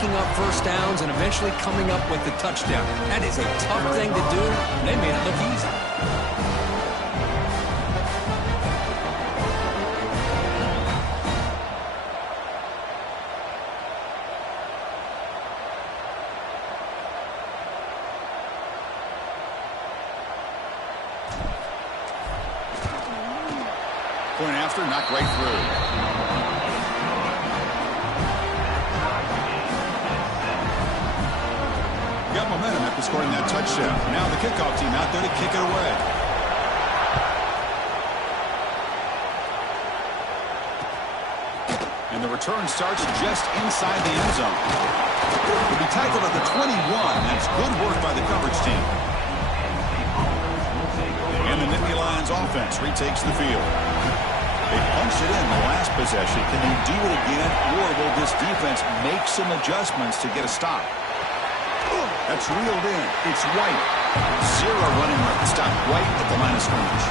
picking up first downs and eventually coming up with the touchdown. That is a tough thing to do. They made it look easy. Point after, knocked right through. Got momentum after scoring that touchdown. Now the kickoff team out there to kick it away. And the return starts just inside the end zone. He'll be tackled at the 21. That's good work by the coverage team. And the Nittany Lions offense retakes the field. They punched it in the last possession. Can they do it again, or will this defense make some adjustments to get a stop? That's reeled in. It's White. Zero running left to stop White at the line of scrimmage.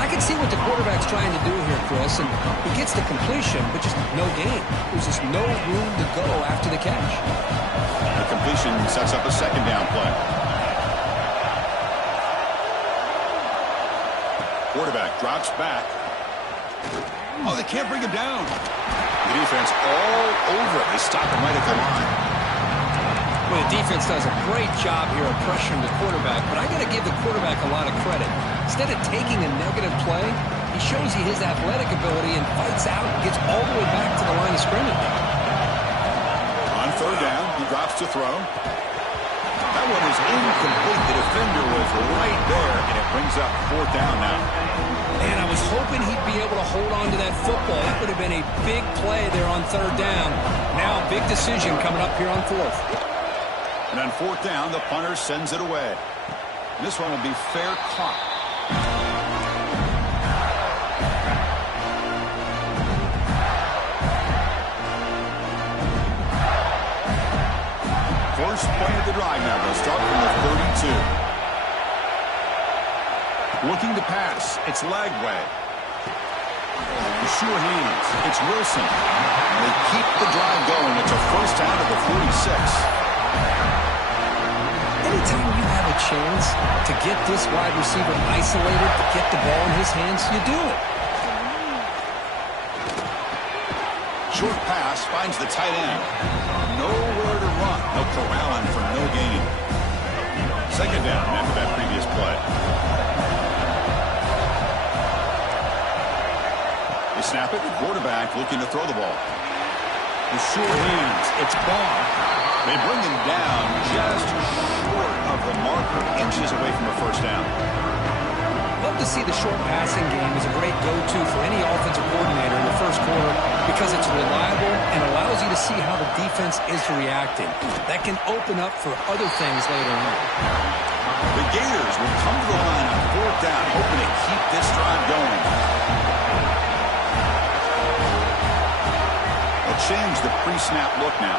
I can see what the quarterback's trying to do here, Chris, and he gets the completion, but just no gain. There's just no room to go after the catch. The completion sets up a second down play. Quarterback drops back. Oh, they can't bring him down. The defense all over it. They stop him right at the line. Well, the defense does a great job here of pressuring the quarterback, but I got to give the quarterback a lot of credit. Instead of taking a negative play, he shows you his athletic ability and fights out and gets all the way back to the line of scrimmage. On third down, he drops to throw. That one is incomplete. The defender was right there, and it brings up fourth down now. And I was hoping he'd be able to hold on to that football. That would have been a big play there on third down. Now a big decision coming up here on fourth. And on fourth down, the punter sends it away. This one will be fair caught. First play of the drive now. They'll start from the 32. Looking to pass. It's Lagway. Sure hands. It's Wilson. They keep the drive going. It's a first down at the 46. Anytime you have a chance to get this wide receiver isolated, to get the ball in his hands, you do it. Short pass finds the tight end. Nowhere to run. They'll corral him for no gain. Second down after that previous play. They snap it. The quarterback looking to throw the ball. The short hands. It's Barr. They bring him down just short of the marker, inches away from a first down. Love to see the short passing game as a great go-to for any offensive coordinator in the first quarter because it's reliable and allows you to see how the defense is reacting. That can open up for other things later on. The Gators will come to the line on fourth down, hoping to keep this drive going. They'll change the pre-snap look now.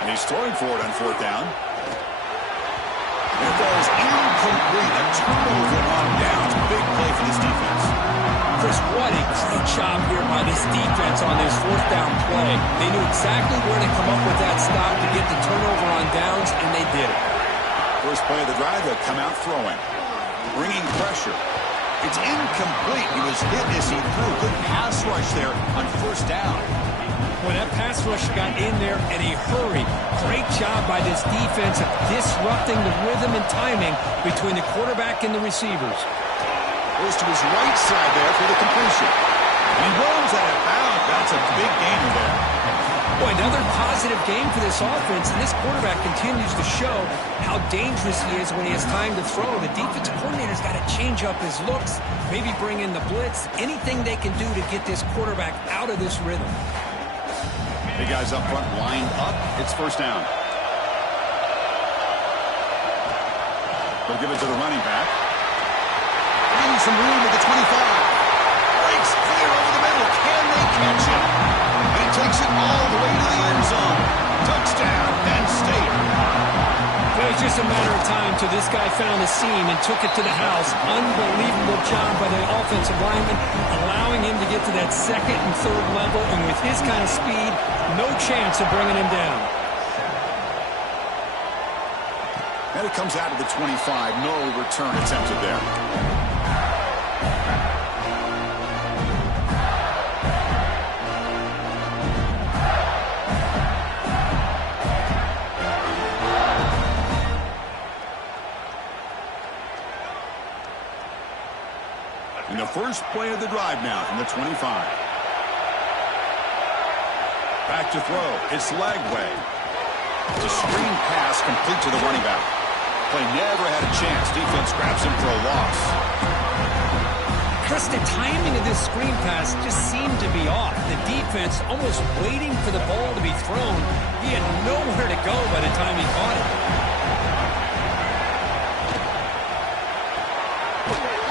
And he's throwing for it on fourth down. It goes incomplete. A turnover on downs. Big play for this defense. Chris, what a great job here by this defense on this fourth down play. They knew exactly where to come up with that stop to get the turnover on downs, and they did it. First play of the drive, they'll come out throwing. Bringing pressure. It's incomplete. He was hit as he threw. Good pass rush there on first down. When that pass rush got in there in a hurry, great job by this defense of disrupting the rhythm and timing between the quarterback and the receivers. Goes to his right side there for the completion. And he rolls out of bounds. That's a big gainer there. Boy, another positive game for this offense, and this quarterback continues to show how dangerous he is when he has time to throw. The defensive coordinator's got to change up his looks, maybe bring in the blitz, anything they can do to get this quarterback out of this rhythm. The guys up front lined up. It's first down. They'll give it to the running back. Getting some room at the 25. Breaks clear over the middle. Can they catch him? And he takes it all the way to the end zone. Touchdown, Penn State. Well, it's just a matter of time, So this guy found a seam and took it to the house. Unbelievable job by the offensive lineman, allowing him to get to that second and third level. And with his kind of speed, no chance of bringing him down. And it comes out of the 25. No return attempted there. In the first play of the drive now from the 25. Back to throw. It's Lagway. It's a screen pass complete to the running back. Play never had a chance. Defense grabs him for a loss. Chris, the timing of this screen pass just seemed to be off. The defense almost waiting for the ball to be thrown. He had nowhere to go by the time he caught it.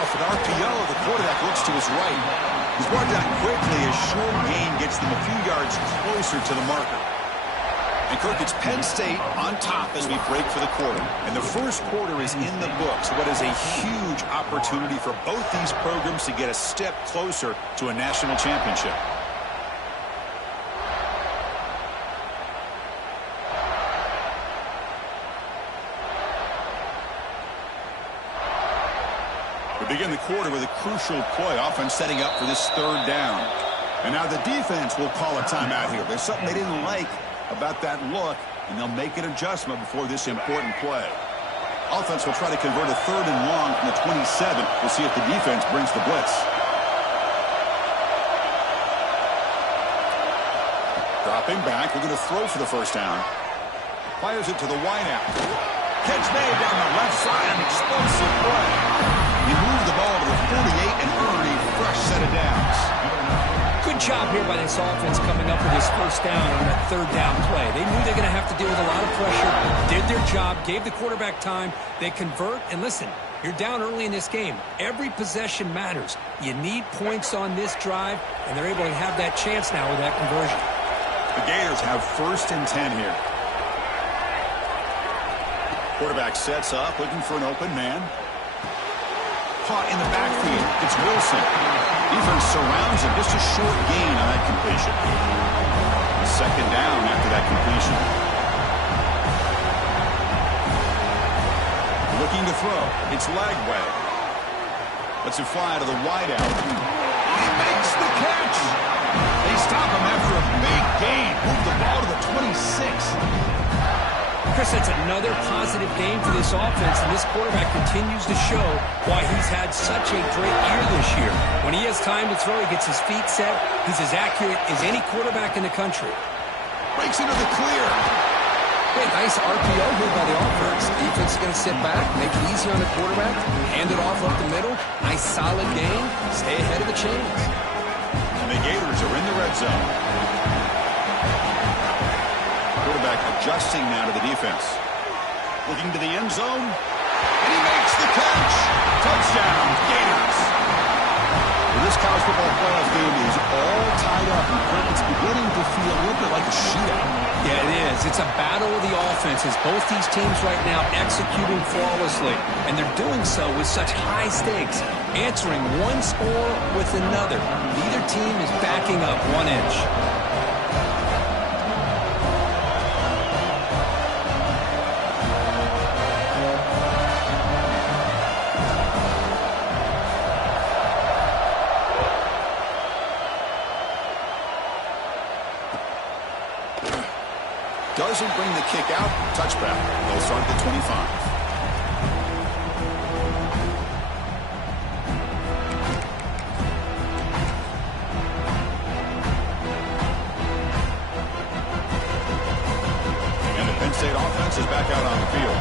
Off an RPO, the quarterback looks to his right. He's brought down quickly as short gain gets them a few yards closer to the marker. And Kirk, it's Penn State on top as we break for the quarter. And the first quarter is in the books. What is a huge opportunity for both these programs to get a step closer to a national championship. We begin the quarter with a crucial play. Offense setting up for this third down. And now the defense will call a timeout here. There's something they didn't like about that look, and they'll make an adjustment before this important play. Offense will try to convert a third and long from the 27. We'll see if the defense brings the blitz. Dropping back, we're going to throw for the first down. Fires it to the wideout. Catch made down the left side, an explosive play. He moved the ball to the 48 and earned a fresh set of downs. Good job here by this offense coming up with his first down on that third down play. They knew they were going to have to deal with a lot of pressure, did their job, gave the quarterback time. They convert, and listen, you're down early in this game. Every possession matters. You need points on this drive, and they're able to have that chance now with that conversion. The Gators have first and 10 here. Quarterback sets up, looking for an open man. Caught in the backfield. It's Wilson. Defense surrounds him. Just a short gain on that completion. Second down after that completion. Looking to throw. It's Lagway. Lets it fly to the wideout. He makes the catch. They stop him after a big gain. Move the ball to the 26. Chris, that's another positive game for this offense, and this quarterback continues to show why he's had such a great year this year. When he has time to throw, he gets his feet set. He's as accurate as any quarterback in the country. Breaks into the clear. Hey, nice RPO here by the offense. Defense is going to sit back, make it easy on the quarterback, hand it off up the middle. Nice solid gain. Stay ahead of the chains. And the Gators are in the red zone. Quarterback adjusting now to the defense. Looking to the end zone. And he makes the catch. Touchdown, Gators. Well, this college football playoff game is all tied up. It's beginning to feel a little bit like a shootout. Yeah, it is. It's a battle of the offenses. Both these teams right now executing flawlessly. And they're doing so with such high stakes. Answering one score with another. Neither team is backing up 1 inch. Doesn't bring the kick out. Touchback. They'll start at the 25. And the Penn State offense is back out on the field.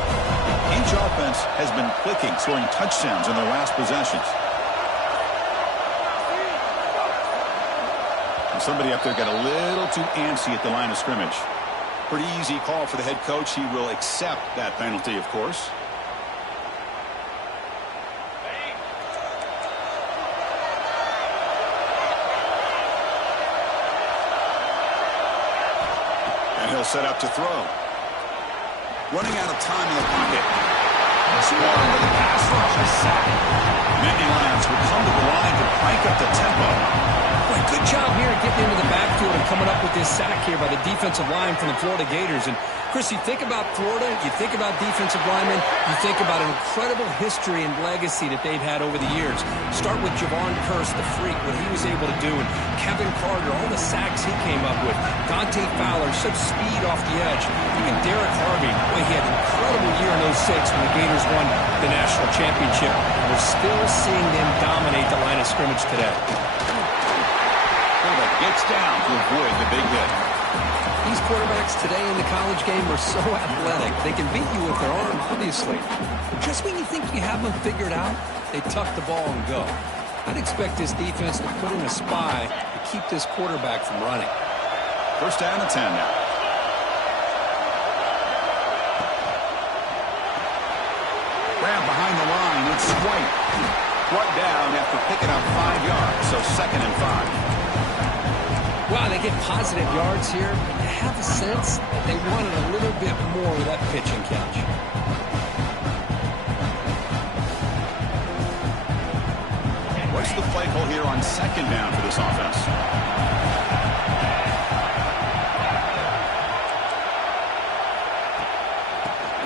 Each offense has been clicking, scoring touchdowns in their last possessions. And somebody up there got a little too antsy at the line of scrimmage. Pretty easy call for the head coach. He will accept that penalty, of course. And he'll set up to throw. Running out of time in the pocket. 2 on with the pass rush, a sack. Nittany Lions would come to the line to crank up the tempo. Boy, good job here getting into the backfield and coming up with this sack here by the defensive line from the Florida Gators. And Chris, you think about Florida, you think about defensive linemen, you think about an incredible history and legacy that they've had over the years. Start with Javon Curse, the freak, what he was able to do, and Kevin Carter, all the sacks he came up with. Dante Fowler, such speed off the edge. Even Derek Harvey, boy, he had an incredible year in '06 when the Gators won the national championship. And we're still seeing them dominate the line of scrimmage today. Gets down to avoid the big hit. These quarterbacks today in the college game are so athletic. They can beat you with their arm, obviously. But just when you think you have them figured out, they tuck the ball and go. I'd expect this defense to put in a spy to keep this quarterback from running. First down and 10 now. Grab behind the line. It's White. Brought down after picking up 5 yards, so 2nd and 5. Wow, they get positive yards here, but you have a sense that they wanted a little bit more with that pitch and catch. What's the play call here on 2nd down for this offense?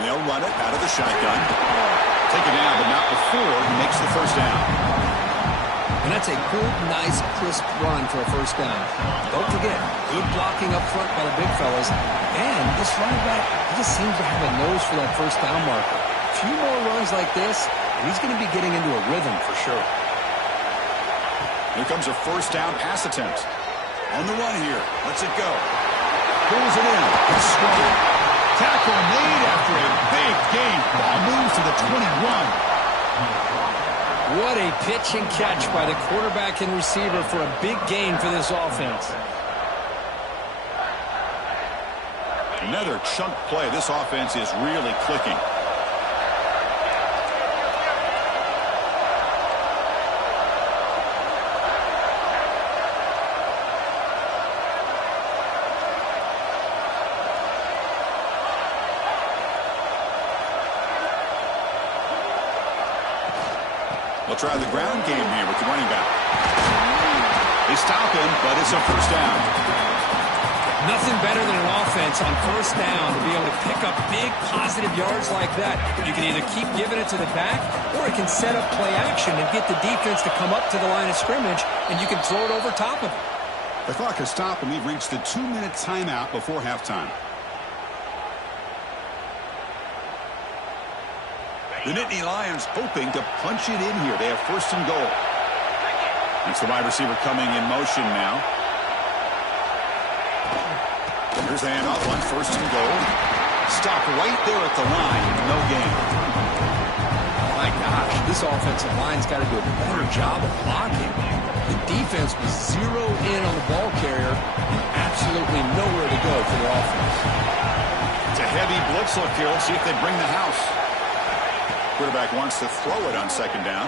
They'll run it out of the shotgun. Take it down, but not before he makes the first down. And that's a good, nice, crisp run for a first down. Don't forget, good blocking up front by the big fellas. And this running back, he just seems to have a nose for that first down marker. A few more runs like this, and he's going to be getting into a rhythm for sure. Here comes a first down pass attempt. On the run here. Let's it go. Pulls it in. It's strong. Tackle made after a big gain. Ball moves to the 21. What a pitch and catch by the quarterback and receiver for a big gain for this offense. Another chunk play. This offense is really clicking. They'll try the ground game here with the running back. They stop him, but it's a first down. Nothing better than an offense on first down to be able to pick up big positive yards like that. You can either keep giving it to the back, or it can set up play action and get the defense to come up to the line of scrimmage, and you can throw it over top of it. The clock has stopped, and we've reached the 2-minute timeout before halftime. The Nittany Lions hoping to punch it in here. They have first and goal. It's the wide receiver coming in motion now. Here's the handoff on first and goal. Stopped right there at the line. No gain. My gosh, this offensive line's got to do a better job of blocking. The defense was zeroed in on the ball carrier and absolutely nowhere to go for their offense. It's a heavy blitz look here. Let's see if they bring the house. Quarterback wants to throw it on second down.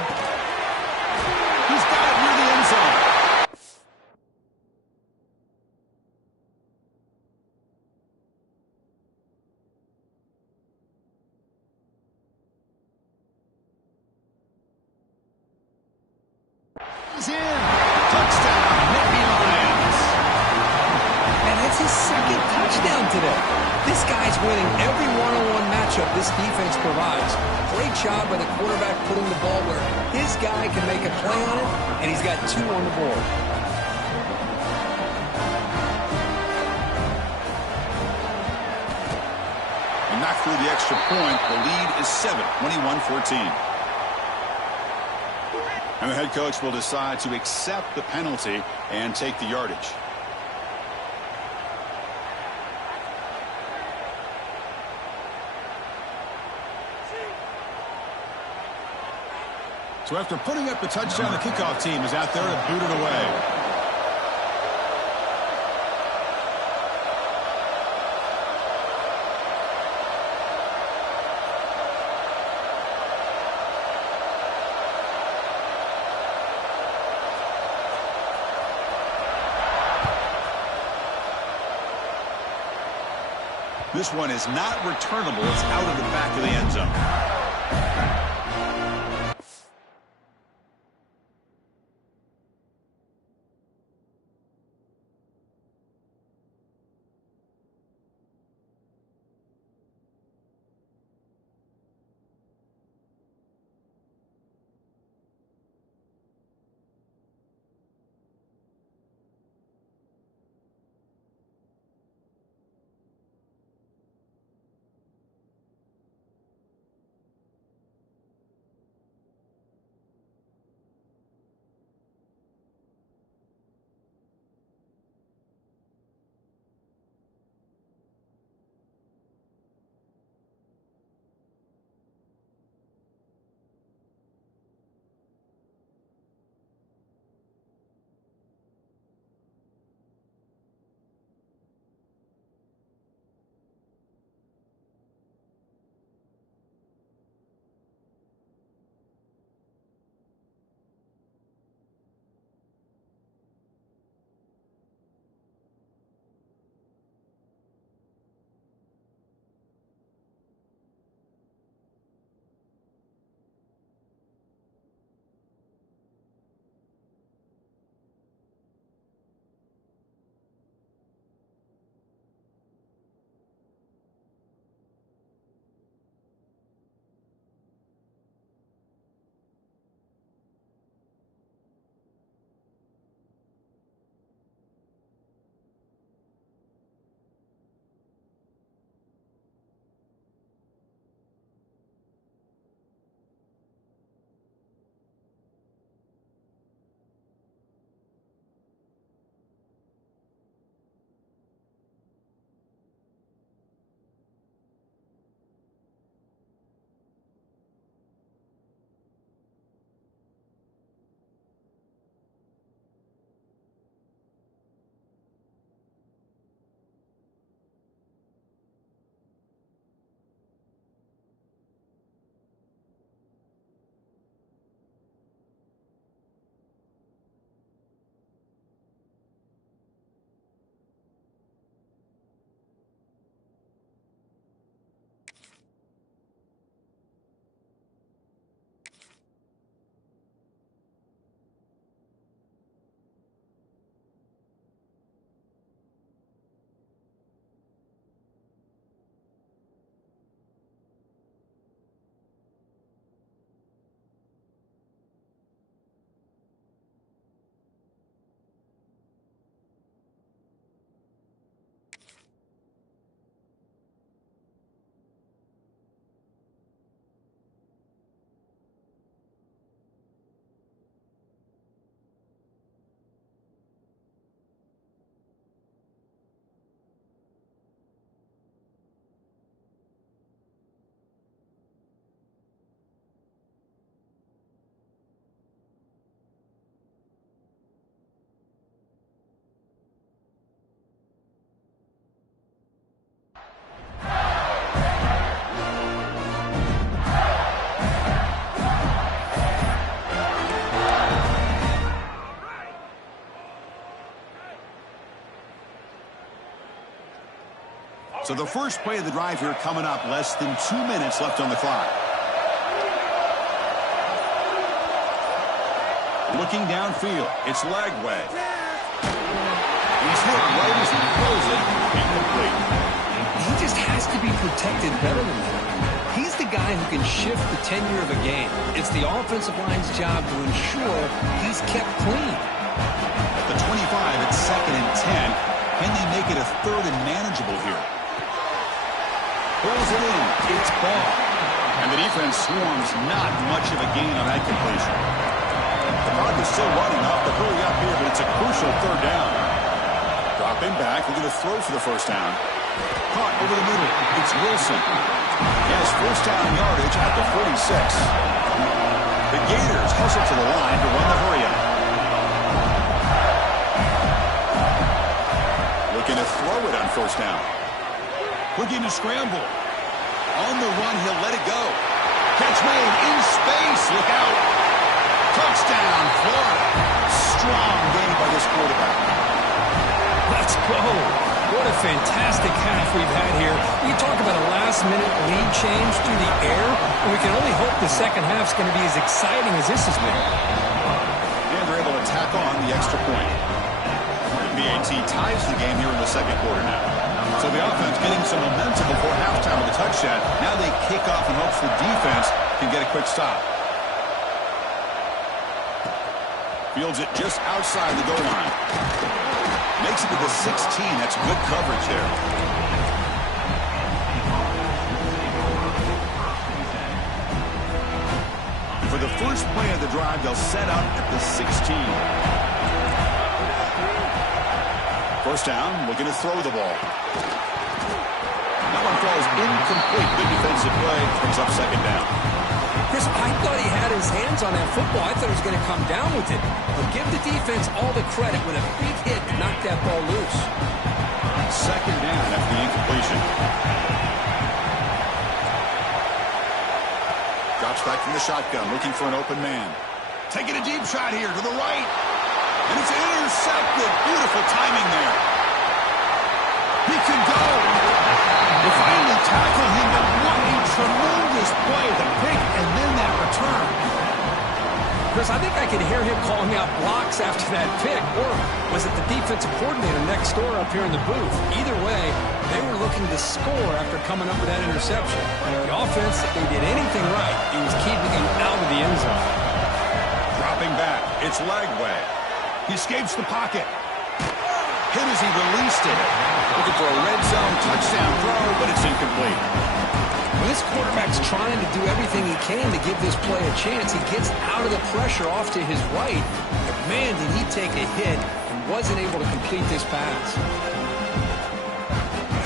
He's got it near the end zone. He's in. Touchdown, Nittany Lions. And that's his second touchdown today. This guy's winning every one-on-one matchup this defense provides. Great job by the quarterback putting the ball where his guy can make a play on it, and he's got 2 on the board. And knocked through the extra point. The lead is 7, 21-14. And the head coach will decide to accept the penalty and take the yardage. So after putting up the touchdown, the kickoff team is out there to boot it away. This one is not returnable. It's out of the back of the end zone. So the first play of the drive here coming up, less than 2 minutes left on the clock. Looking downfield, it's Lagway. He's hit right as he throws it, incomplete. He just has to be protected better than that. He's the guy who can shift the tenure of a game. It's the offensive line's job to ensure he's kept clean. At the 25, it's 2nd and 10. Can they make it a 3rd and manageable here? Pulls it in. It's ball. And the defense swarms. Not much of a gain on that completion. The clock is still running off the hurry up here, but it's a crucial 3rd down. Dropping back, looking to throw for the 1st down. Caught over the middle. It's Wilson. He has 1st down yardage at the 46. The Gators hustle to the line to run the hurry up. Looking to throw it on 1st down. Looking to scramble. On the run, he'll let it go. Catch made in space. Look out. Touchdown, Florida. Strong game by this quarterback. Let's go. What a fantastic half we've had here. We talk about a last-minute lead change through the air, and we can only hope the second half's going to be as exciting as this has been. And they're able to tack on the extra point. BAT ties the game here in the 2nd quarter now. So the offense getting some momentum before halftime with a touchdown. Now they kick off in hopes the defense can get a quick stop. Fields it just outside the goal line. Makes it to the 16. That's good coverage there. For the first play of the drive, they'll set up at the 16. 1st down, looking to throw the ball. That one falls incomplete. Good defensive play. Brings up 2nd down. Chris, I thought he had his hands on that football. I thought he was going to come down with it. But give the defense all the credit with a big hit to knock that ball loose. 2nd down after the incompletion. Drops back from the shotgun, looking for an open man. Taking a deep shot here to the right. And it's intercepted. Beautiful timing there. He can go. They finally tackle him, but what a tremendous play. The pick and then that return. Chris, I think I could hear him calling out blocks after that pick. Or was it the defensive coordinator next door up here in the booth? Either way, they were looking to score after coming up with that interception. The offense, if they did anything right, it was keeping him out of the end zone. Dropping back, it's Lagway. He escapes the pocket. Hit as he released it. Looking for a red zone touchdown throw, but it's incomplete. When this quarterback's trying to do everything he can to give this play a chance, he gets out of the pressure off to his right. But man, did he take a hit and wasn't able to complete this pass.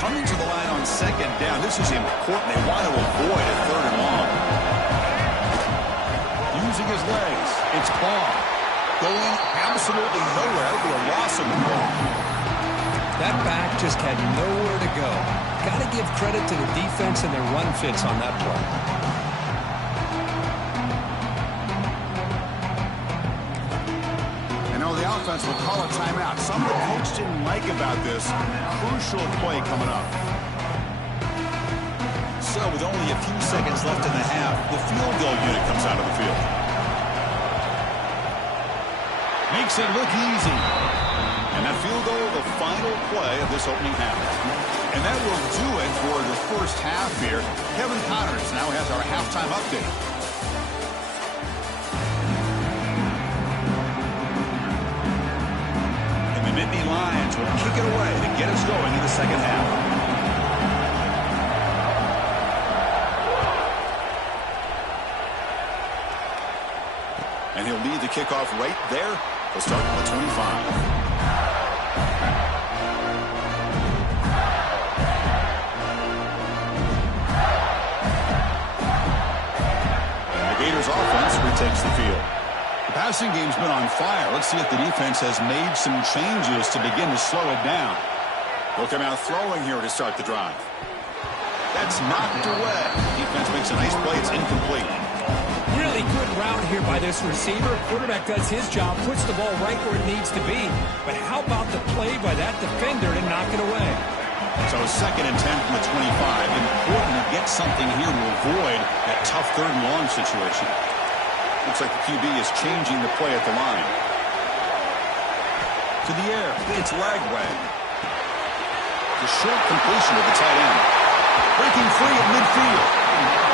Coming to the line on 2nd down. This is important. They want to avoid a 3rd and long. Using his legs. It's Ball. Going absolutely nowhere for a loss of the ball. That back just had nowhere to go. Got to give credit to the defense and their run fits on that play. And now the offense will call a timeout. Some of the coach didn't like about this. Crucial play coming up. So with only a few seconds left in the half, the field goal unit comes out of the field. Makes it look easy. And that field goal, the final play of this opening half. And that will do it for the first half here. Kevin Connors now has our halftime update. And the Nittany Lions will kick it away to get us going in the 2nd half. And he'll lead the kickoff right there. He'll start at the 25. Gators offense retakes the field. The passing game's been on fire. Let's see if the defense has made some changes to begin to slow it down. They'll come out throwing here to start the drive. That's knocked away. Defense makes a nice play. It's incomplete. Really good route here by this receiver. Quarterback does his job, puts the ball right where it needs to be. But how about the play by that defender to knock it away? So 2nd and 10 from the 25. Important to get something here to avoid that tough 3rd and long situation. Looks like the QB is changing the play at the line. To the air, it's Lagway. The short completion of the tight end. Breaking free at midfield.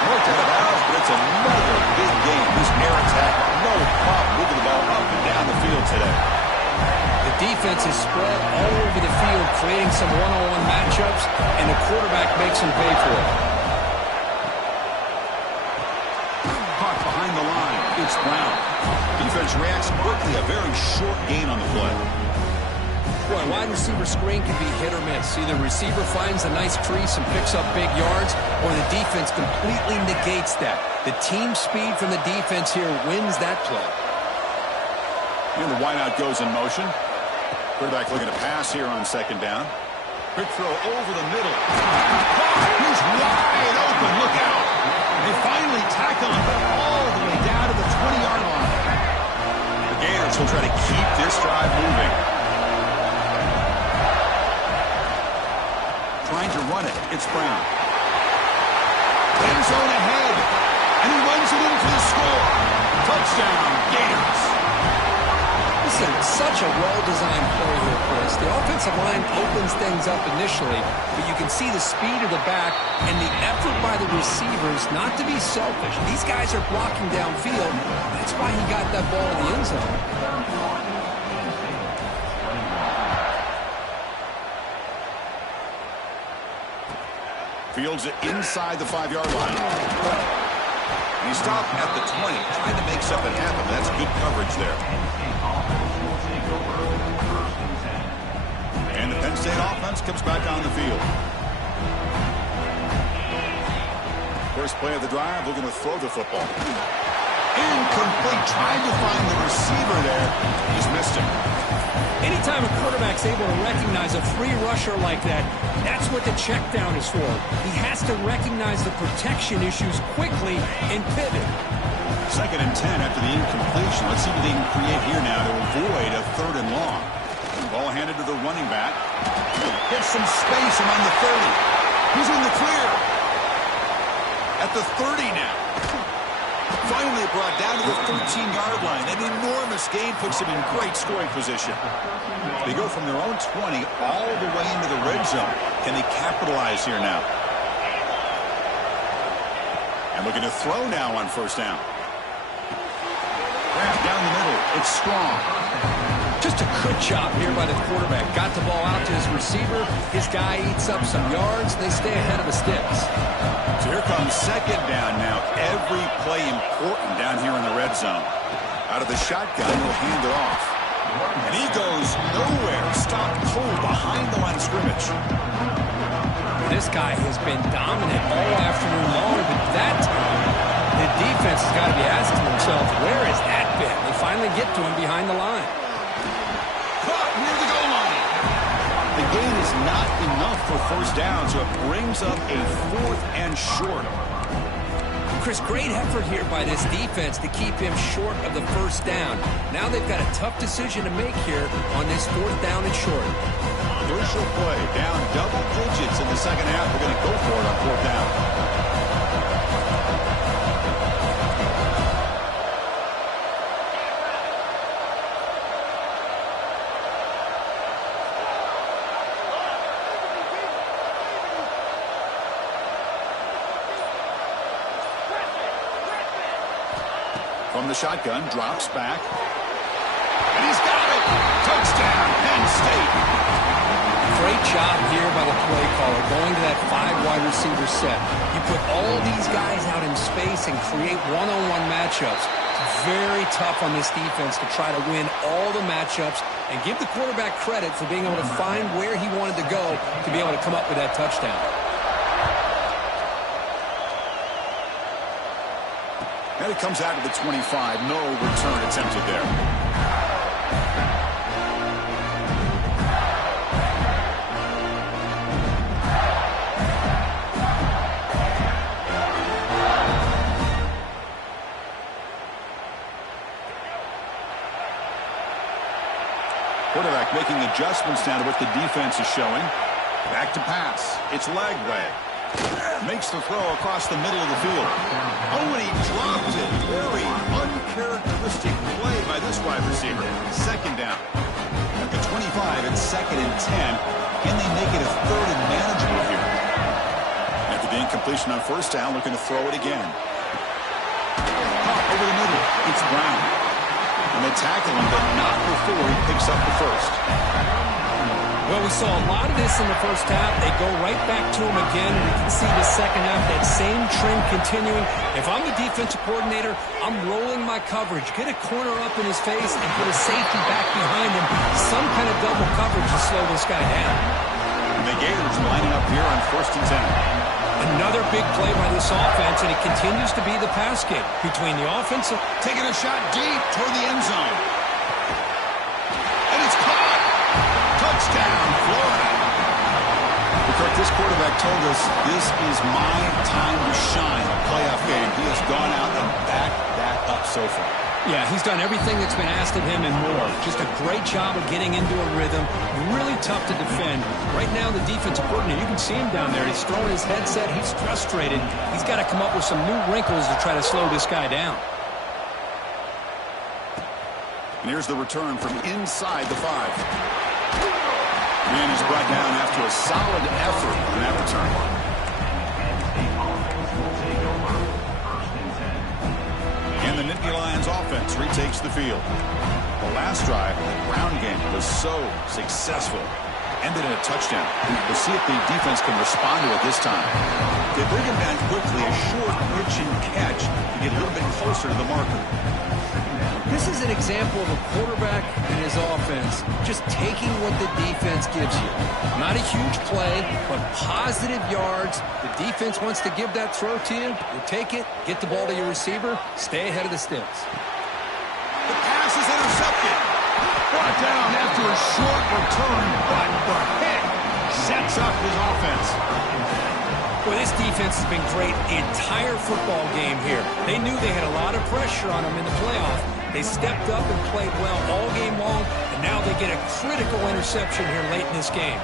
Worked out of bounds, but it's another big game. This air attack, no problem moving the ball up and down the field today. The defense is spread all over the field, creating some one-on-one matchups, and the quarterback makes them pay for it. Caught behind the line. It's Brown. Defense reacts quickly. A very short gain on the play. Boy, wide receiver screen can be hit or miss. Either receiver finds a nice crease and picks up big yards, or the defense completely negates that. The team speed from the defense here wins that play. And the wideout goes in motion. Quarterback looking to pass here on 2nd down. Quick throw over the middle. He's wide open. Look out. They finally tackle him all the way down to the 20-yard line. The Gators will try to keep this drive moving. Trying to run it. It's Brown. End zone ahead. And he runs it in for the score. Touchdown, Gators. Listen, such a well-designed play here, Chris. The offensive line opens things up initially, but you can see the speed of the back and the effort by the receivers not to be selfish. These guys are blocking downfield. That's why he got that ball in the end zone. Fields it inside the 5-yard line. And he stopped at the 20, trying to make something happen. That's good coverage there. And the Penn State offense comes back on the field. First play of the drive, looking to throw the football. Incomplete, trying to find the receiver there. He's missed him. Anytime a quarterback's able to recognize a free rusher like that, that's what the check down is for. He has to recognize the protection issues quickly and pivot. 2nd and 10 after the incompletion. Let's see what they can create here now to avoid a 3rd and long. Ball handed to the running back. Gets some space around the 30. He's in the clear. At the 30 now. Finally brought down to the 13-yard line. An enormous gain puts him in great scoring position. They go from their own 20 all the way into the red zone. Can they capitalize here now? And looking to throw now on 1st down. Wrapped down the middle. It's Strong. Just a good job here by the quarterback. Got the ball out to his receiver. His guy eats up some yards. They stay ahead of the sticks. So here comes 2nd down now. Every play important down here in the red zone. Out of the shotgun, he'll hand it off. And he goes nowhere. Stopped cold behind the line of scrimmage. This guy has been dominant all afternoon long, but that time, the defense has got to be asking themselves, where has that been? They finally get to him behind the line. Caught near the goal line. The gain is not enough for 1st down, so it brings up a 4th and short. Chris, great effort here by this defense to keep him short of the 1st down. Now they've got a tough decision to make here on this 4th down and short. Crucial play, down double digits in the 2nd half. We're going to go for it on 4th down. From the shotgun, drops back. And he's got it! Touchdown, Penn State! Great job here by the play caller, going to that 5 wide receiver set. You put all these guys out in space and create one-on-one matchups. Very tough on this defense to try to win all the matchups and give the quarterback credit for being able to find where he wanted to go to be able to come up with that touchdown. And it comes out to the 25. No return attempted there. Quarterback making adjustments now to what the defense is showing. Back to pass. It's Lagway. Makes the throw across the middle of the field. Oh, and he dropped it. Very uncharacteristic play by this wide receiver. Second down. At the 25, it's 2nd and 10. Can they make it a 3rd and manageable here? After the incompletion on 1st down, looking to throw it again. Over the middle, it's Brown. And they tackle him, but not before he picks up the 1st. Well, we saw a lot of this in the 1st half. They go right back to him again. We can see the 2nd half, that same trend continuing. If I'm the defensive coordinator, I'm rolling my coverage. Get a corner up in his face and put a safety back behind him. Some kind of double coverage to slow this guy down. And the Gators lining up here on 1st and 10. Another big play by this offense, and it continues to be the pass game between the offensive. Taking a shot deep toward the end zone. And it's caught. Touchdown, Florida. Because this quarterback told us this is my time to shine. A playoff game. He has gone out and backed that up so far. Yeah, he's done everything that's been asked of him and more. Just a great job of getting into a rhythm. Really tough to defend. Right now, the defensive coordinator, you can see him down there. He's throwing his headset. He's frustrated. He's got to come up with some new wrinkles to try to slow this guy down. And here's the return from inside the 5. And he's brought down after a solid effort on that return. And the Nittany Lions offense retakes the field. The last drive, the ground game was so successful. Ended in a touchdown. We'll see if the defense can respond to it this time. They bring him down quickly, a short pitch and catch to get a little bit closer to the marker. This is an example of a quarterback and his offense just taking what the defense gives you. Not a huge play, but positive yards. The defense wants to give that throw to you. You take it, get the ball to your receiver, stay ahead of the sticks. The pass is intercepted. Brought down after a short return, but the hit sets up his offense. Well, this defense has been great the entire football game here. They knew they had a lot of pressure on them in the playoff. They stepped up and played well all game long, and now they get a critical interception here late in this game.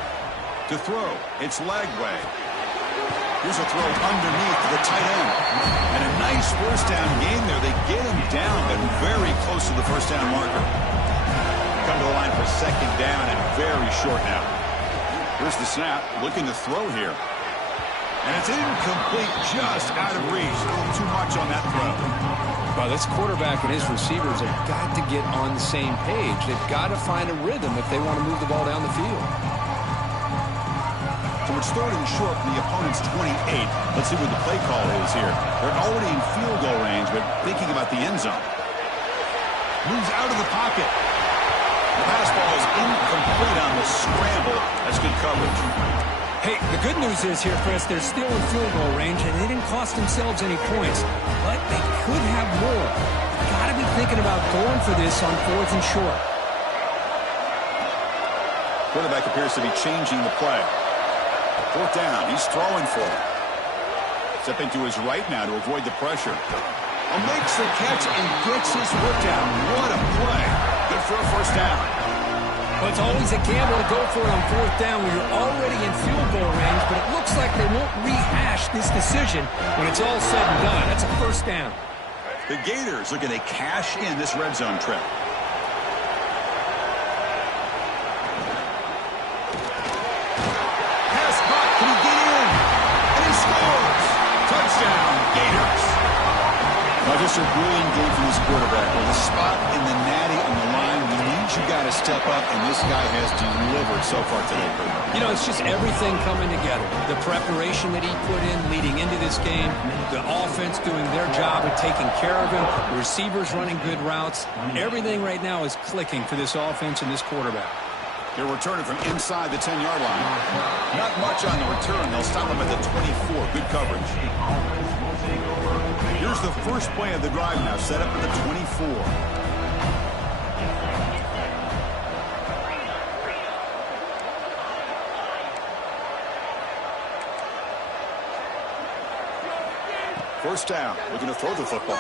To throw, it's Lagway. Here's a throw underneath to the tight end. And a nice 1st down game there. They get him down, but very close to the 1st down marker. Come to the line for 2nd down and very short now. Here's the snap, looking to throw here. And it's incomplete, just out of reach. A little too much on that throw. Well, this quarterback and his receivers have got to get on the same page. They've got to find a rhythm if they want to move the ball down the field. So it's 3rd and short from the opponent's 28. Let's see what the play call is here. They're already in field goal range, but thinking about the end zone. Moves out of the pocket. The pass ball is incomplete on the scramble. That's good coverage. Hey, the good news is here, Chris, they're still in field goal range, and they didn't cost themselves any points. But they could have more. You've got to be thinking about going for this on 4th and short. Quarterback appears to be changing the play. 4th down, he's throwing for it. Stepping to his right now to avoid the pressure. Makes the catch and gets his foot down. What a play. Good for a 1st down. Well, it's always a gamble to go for it on 4th down when you're already in field goal range, but it looks like they won't rehash this decision when it's all said and done. That's a 1st down. The Gators looking to cash in this red zone trip. Pass caught. Can he get in? And he scores. Touchdown, Gators. Now, just a brilliant game from this quarterback. With a spot in the natty on the line, we need you got to step up, and this guy has delivered so far today. You know, it's just everything coming together. The preparation that he put in leading into this game, the offense doing their job of taking care of him, the receivers running good routes. Everything right now is clicking for this offense and this quarterback. They're returning from inside the 10-yard line. Not much on the return. They'll stop him at the 24. Good coverage. Here's the first play of the drive now, set up at the 24. First down, looking to throw the football.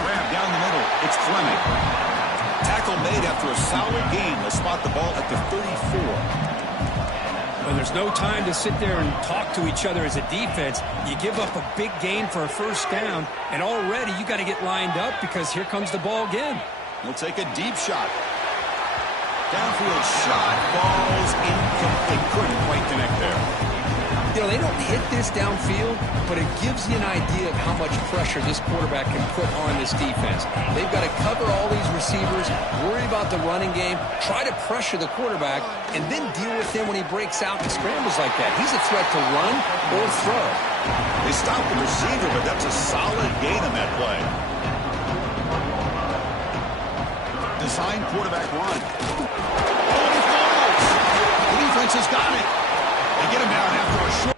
Grab down the middle. It's Fleming. Tackle made after a solid gain. They'll spot the ball at the 34. Well, there's no time to sit there and talk to each other as a defense. You give up a big gain for a first down, and already you got to get lined up because here comes the ball again. He'll take a deep shot. Downfield shot falls incomplete. Couldn't quite connect there. You know, they don't hit this downfield, but it gives you an idea of how much pressure this quarterback can put on this defense. They've got to cover all these receivers, worry about the running game, try to pressure the quarterback, and then deal with him when he breaks out and scrambles like that. He's a threat to run or throw. They stopped the receiver, but that's a solid gain on that play. Design quarterback run. Oh, he falls! The defense has got it. They get him down after a